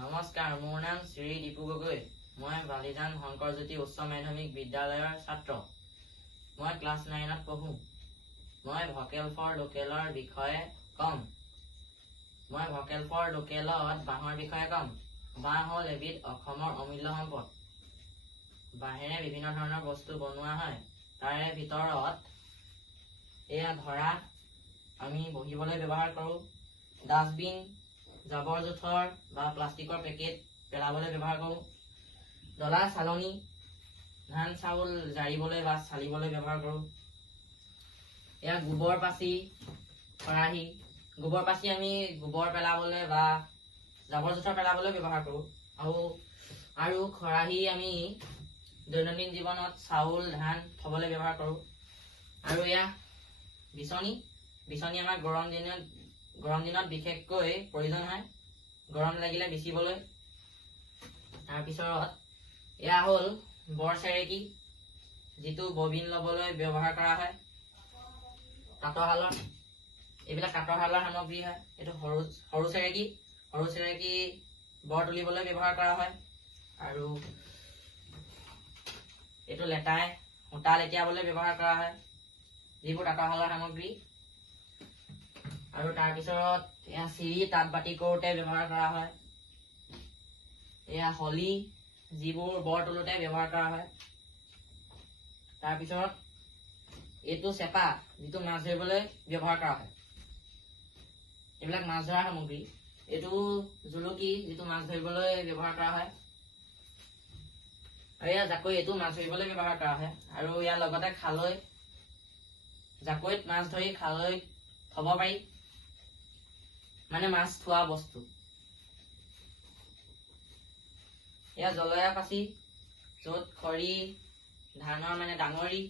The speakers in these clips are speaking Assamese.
নমস্কাৰ, মোৰ নাম শ্ৰী দীপু গগৈ। মই বালিজান শংকৰজ্যোতি উচ্চ মাধ্যমিক বিদ্যালয়ৰ ছাত্ৰ। মই ক্লাছ 9ত পঢ়ো। মই ভকেল ফৰ লোকেলৰ বিষয়ে কম। মই ভকেল ফৰ লোকেলত বাঁহৰ বিষয়ে কম। বাঁহ হ'ল এবিধ অসমৰ অমূল্য সম্পদ। বাঁহেৰে বিভিন্ন ধৰণৰ বস্তু বনোৱা হয়। তাৰে ভিতৰত এয়া ধৰা আমি বহিবলৈ ব্যৱহাৰ কৰোঁ, ডাষ্টবিন, জাবৰ জোথৰ বা প্লাষ্টিকৰ পেকেট পেলাবলৈ ব্যৱহাৰ কৰোঁ, ডলা চালনী, ধান চাউল জাৰিবলৈ বা চালিবলৈ ব্যৱহাৰ কৰোঁ। এয়া গোবৰ পাচি, খৰাহি। গোবৰ পাচি আমি গোবৰ পেলাবলৈ বা জাবৰ জোথৰ পেলাবলৈ ব্যৱহাৰ কৰোঁ। আৰু খৰাহি আমি দৈনন্দিন জীৱনত চাউল ধান থবলৈ ব্যৱহাৰ কৰোঁ। আৰু এয়া বিচনী। বিচনী আমাৰ গৰম দিনত বিশেষকৈ প্ৰয়োজন হয়, গৰম লাগিলে বিচিবলৈ। তাৰপিছত এয়া হ'ল বৰ চেৰেকী, যিটো ববিন ল'বলৈ ব্যৱহাৰ কৰা হয়। তাঁতৰশালৰ, এইবিলাক তাঁতৰশালৰ সামগ্ৰী হয়। এইটো সৰু চেৰেকী। সৰু চেৰেকী বৰ তুলিবলৈ ব্যৱহাৰ কৰা হয়। আৰু এইটো লেটাই সূতা লেটিয়াবলৈ ব্যৱহাৰ কৰা হয়, যিবোৰ তাঁতৰশালৰ সামগ্ৰী। আৰু তাৰপিছত এয়া চিৰি তাঁত বাতি কৰোঁতে ব্যৱহাৰ কৰা হয়। এয়া হলি, যিবোৰ বৰ তোলোতে ব্যৱহাৰ কৰা হয়। তাৰপিছত এইটো চেপা, যিটো মাছ ধৰিবলৈ ব্যৱহাৰ কৰা হয়। এইবিলাক মাছ ধৰা সামগ্ৰী। এইটো জুলুকি, যিটো মাছ ধৰিবলৈ ব্যৱহাৰ কৰা হয়। আৰু এয়া জাকৈ, এইটো মাছ ধৰিবলৈ ব্যৱহাৰ কৰা হয়। আৰু ইয়াৰ লগতে খালৈ, জাকৈত মাছ ধৰি খালৈত থব পাৰি, মানে মাছ থোৱা বস্তু। এয়া জলয়া পাচি, য'ত খৰি, ধানৰ ডাঙৰি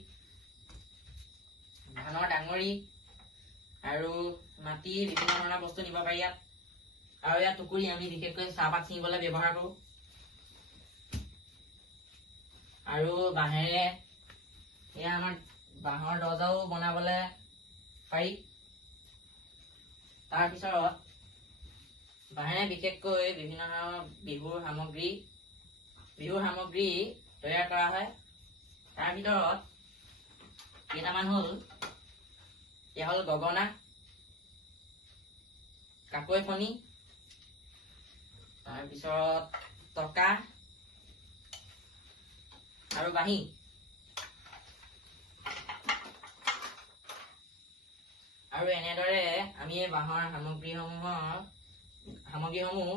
আৰু মাটি বিভিন্ন ধৰণৰ বস্তু নিব পাৰি ইয়াত। আৰু ইয়াত টুকুৰি, আমি বিশেষকৈ চাহপাত ছিঙিবলৈ ব্যৱহাৰ কৰোঁ। আৰু বাঁহেৰে এয়া আমাৰ বাঁহৰ দৰ্জাও বনাবলৈ পাৰি। তাৰপিছত বাঁহেৰে বিশেষকৈ বিভিন্ন ধৰণৰ বিহুৰ সামগ্ৰী তৈয়াৰ কৰা হয়। তাৰ ভিতৰত কেইটামান হ'ল, এয়া হ'ল গগনা, কাকৈ ফণি, তাৰপিছত টকা আৰু বাঁহী। আৰু এনেদৰে আমি এই বাঁহৰ সামগ্ৰীসমূহ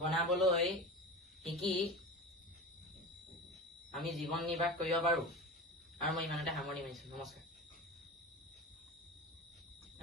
বনাবলৈ শিকি আমি জীৱন নিৰ্বাহ কৰিব পাৰোঁ। আৰু মই ইমানতে সামৰণি মাৰিছোঁ। নমস্কাৰ।